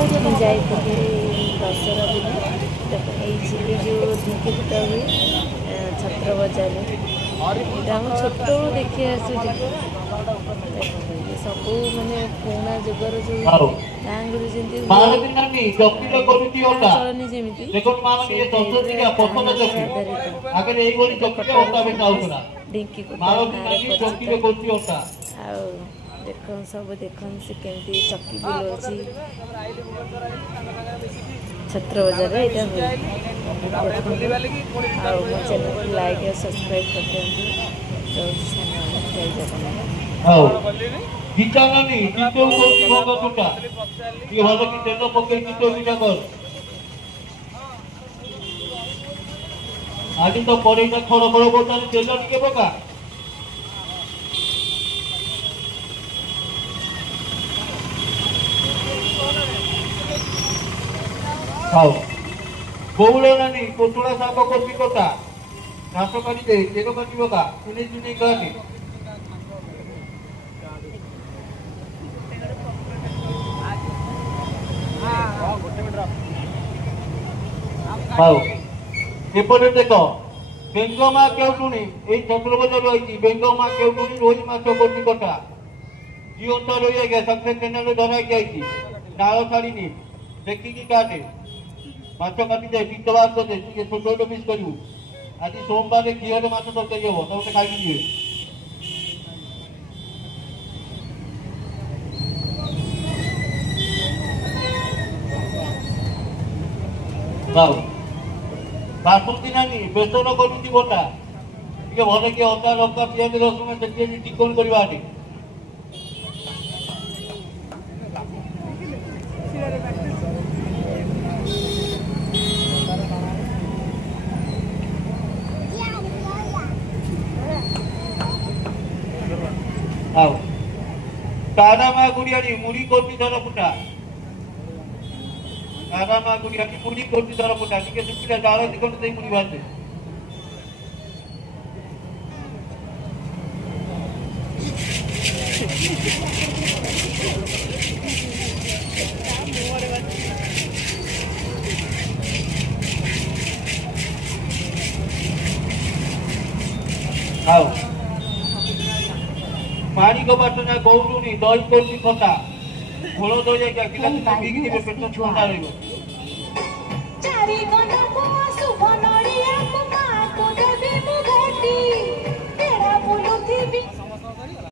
ଯାଇଥିଲି ଦଶହରା ଦିନ ଏଇ ଯେଉଁ ଢିଙ୍କି ପିଠା ହୁଏ ଛତ୍ର ବଜାରରେ ଏଇଟା ଆମ ଛୋଟବେଳୁ ଦେଖି ଆସୁଛୁ। ସବୁ ମାନେ ପୁରୁଣା ଯୁଗର ଯେଉଁ ଗାଁଗୁଳି ଯେମିତି ଚଳନି ଯେମିତି ଢିଙ୍କି ପିଠା ଆଉ देख सब देख से केमती चक्की बुलाऊँगी छत्र बजार यहाँ हुए मो चैनल को लाइक और सब्सक्राइब कर दिखाँ जय आज तो खड़ खड़ बोलता तेल टे पका गौड़ नानी कोटुड़ा शाग कटी कटा घास काटी दे तेल काटी पका चुने चुने काटी एपटे देख बेंगमा केउटुनी छत्र बजार रही बेंगमा केउटुनी रोज माछ कटी कटा जीवंत रही गया सबसे केनाल धरा जाइए नाल छाड़ी देखिकी काटे माछ काटी दे पिटवा कर दे छोट छोट पिस करू आज सोमवार घी माछ तरकारी हम तो खाई बासुमती नानी बेसन करुची बटा टे भल किए अदा लंका पियाज रसुण से टिकन करवा कादामा गुड़ियानी मुड़ी कोटी धर फुटा कादामा गुड़ियानी मुड़ी कोटी धर फुटा टिके सुखिला डाल दिखंड दे मुड़ी बांधे आओ पानी को बाटना गौरुनी दही कोटी खटा फूल दही क्या पेट ठंडा रही